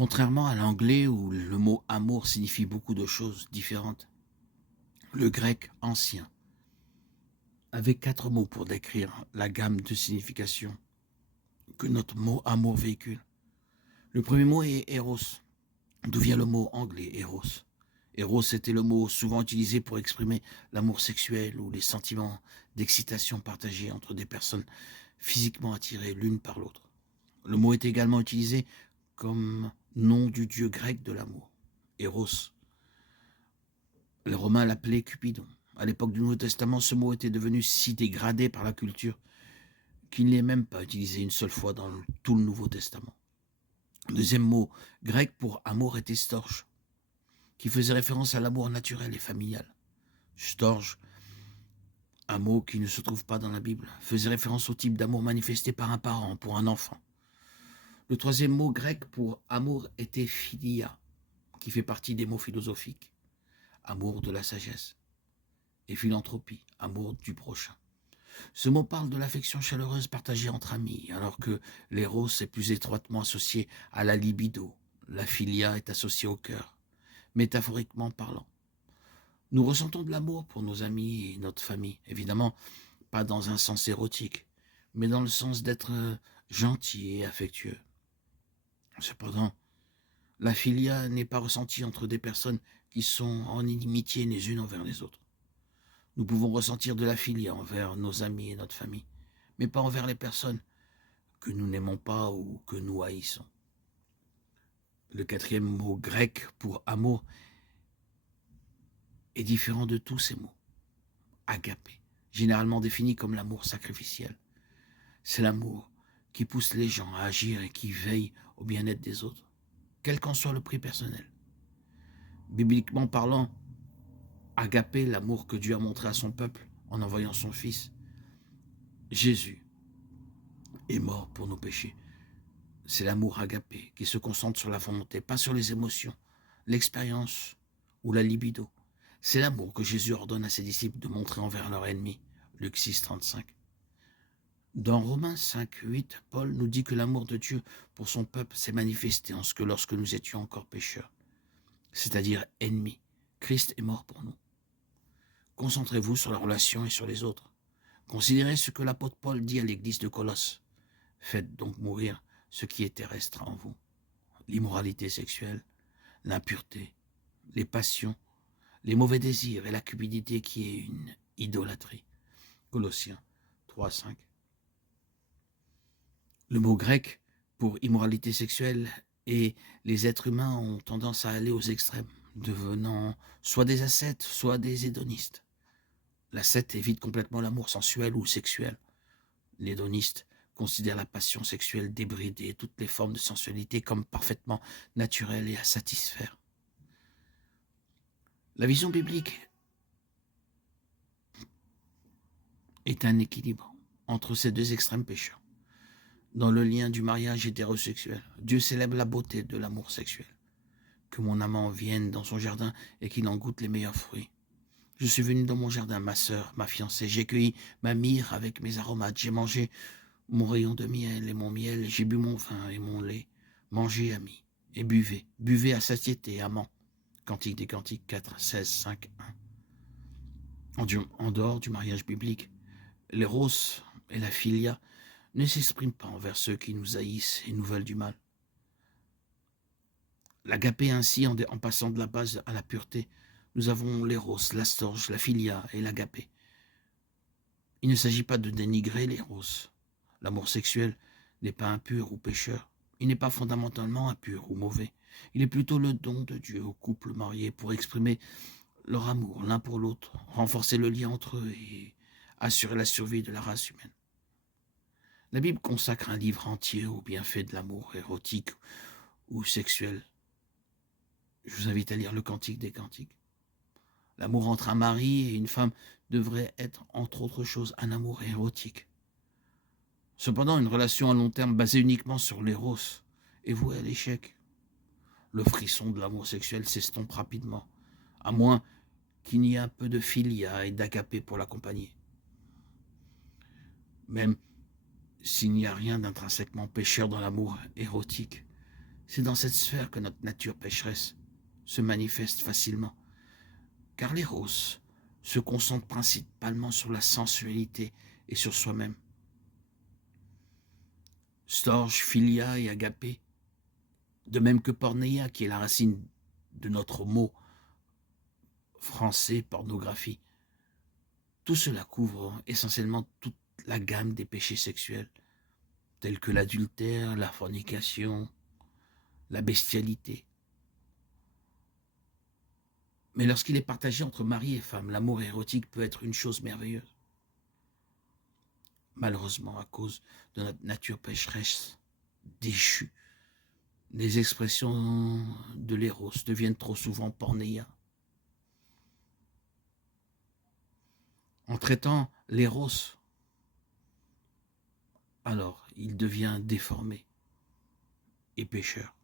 Contrairement à l'anglais où le mot amour signifie beaucoup de choses différentes, le grec ancien avait 4 mots pour décrire la gamme de significations que notre mot amour véhicule. Le premier mot est eros, d'où vient le mot anglais eros. Eros était le mot souvent utilisé pour exprimer l'amour sexuel ou les sentiments d'excitation partagés entre des personnes physiquement attirées l'une par l'autre. Le mot est également utilisé comme nom du dieu grec de l'amour, Eros. Les Romains l'appelaient Cupidon. À l'époque du Nouveau Testament, ce mot était devenu si dégradé par la culture qu'il n'est même pas utilisé une seule fois dans tout le Nouveau Testament. Le deuxième mot grec pour amour était storge, qui faisait référence à l'amour naturel et familial. Storge, un mot qui ne se trouve pas dans la Bible, faisait référence au type d'amour manifesté par un parent pour un enfant. Le troisième mot grec pour amour était philia, qui fait partie des mots philosophiques. Amour de la sagesse. Et philanthropie, amour du prochain. Ce mot parle de l'affection chaleureuse partagée entre amis, alors que l'éros est plus étroitement associé à la libido. La philia est associée au cœur, métaphoriquement parlant. Nous ressentons de l'amour pour nos amis et notre famille, évidemment pas dans un sens érotique, mais dans le sens d'être gentil et affectueux. Cependant, la philia n'est pas ressentie entre des personnes qui sont en inimitié les unes envers les autres. Nous pouvons ressentir de la philia envers nos amis et notre famille, mais pas envers les personnes que nous n'aimons pas ou que nous haïssons. Le quatrième mot grec pour amour est différent de tous ces mots. Agapé, généralement défini comme l'amour sacrificiel. C'est l'amour qui pousse les gens à agir et qui veille au bien-être des autres, quel qu'en soit le prix personnel. Bibliquement parlant, agapé, l'amour que Dieu a montré à son peuple en envoyant son Fils, Jésus, est mort pour nos péchés. C'est l'amour agapé qui se concentre sur la volonté, pas sur les émotions, l'expérience ou la libido. C'est l'amour que Jésus ordonne à ses disciples de montrer envers leurs ennemis. Luc 6, 35. Dans Romains 5, 8, Paul nous dit que l'amour de Dieu pour son peuple s'est manifesté en ce que lorsque nous étions encore pécheurs, c'est-à-dire ennemis, Christ est mort pour nous. Concentrez-vous sur la relation et sur les autres. Considérez ce que l'apôtre Paul dit à l'église de Colosse. Faites donc mourir ce qui est terrestre en vous. L'immoralité sexuelle, l'impureté, les passions, les mauvais désirs et la cupidité qui est une idolâtrie. Colossiens 3, 5. Le mot grec pour immoralité sexuelle et les êtres humains ont tendance à aller aux extrêmes, devenant soit des ascètes, soit des hédonistes. L'ascète évite complètement l'amour sensuel ou sexuel. L'hédoniste considère la passion sexuelle débridée et toutes les formes de sensualité comme parfaitement naturelles et à satisfaire. La vision biblique est un équilibre entre ces deux extrêmes pécheurs. Dans le lien du mariage hétérosexuel, Dieu célèbre la beauté de l'amour sexuel. Que mon amant vienne dans son jardin et qu'il en goûte les meilleurs fruits. Je suis venu dans mon jardin, ma sœur, ma fiancée, j'ai cueilli ma myrrhe avec mes aromates, j'ai mangé mon rayon de miel et mon miel, j'ai bu mon vin et mon lait. Mangez, amis, et buvez, buvez à satiété, amants. Cantique des Cantiques 4, 16, 5, 1. En dehors du mariage biblique, l'éros et la philia ne s'expriment pas envers ceux qui nous haïssent et nous veulent du mal. L'agapé ainsi, en passant de la base à la pureté, nous avons l'éros, la storge, la philia et l'agapé. Il ne s'agit pas de dénigrer l'éros. L'amour sexuel n'est pas impur ou pécheur. Il n'est pas fondamentalement impur ou mauvais. Il est plutôt le don de Dieu aux couples mariés pour exprimer leur amour l'un pour l'autre, renforcer le lien entre eux et assurer la survie de la race humaine. La Bible consacre un livre entier aux bienfaits de l'amour érotique ou sexuel. Je vous invite à lire le Cantique des Cantiques. L'amour entre un mari et une femme devrait être, entre autres choses, un amour érotique. Cependant, une relation à long terme basée uniquement sur l'éros est vouée à l'échec. Le frisson de l'amour sexuel s'estompe rapidement, à moins qu'il n'y ait un peu de philia et d'agapé pour l'accompagner. Même s'il n'y a rien d'intrinsèquement pécheur dans l'amour érotique, C'est dans cette sphère que notre nature pécheresse se manifeste facilement, car l'éros se concentre principalement sur la sensualité et sur soi-même. Storge, philia et agapé, de même que porneia, qui est la racine de notre mot français pornographie. Tout cela couvre essentiellement toute la gamme des péchés sexuels, tels que l'adultère, la fornication, la bestialité. Mais lorsqu'il est partagé entre mari et femme, l'amour érotique peut être une chose merveilleuse. Malheureusement, à cause de notre nature pécheresse déchue, les expressions de l'éros deviennent trop souvent pornéia. En traitant l'éros, alors il devient déformé et pécheur.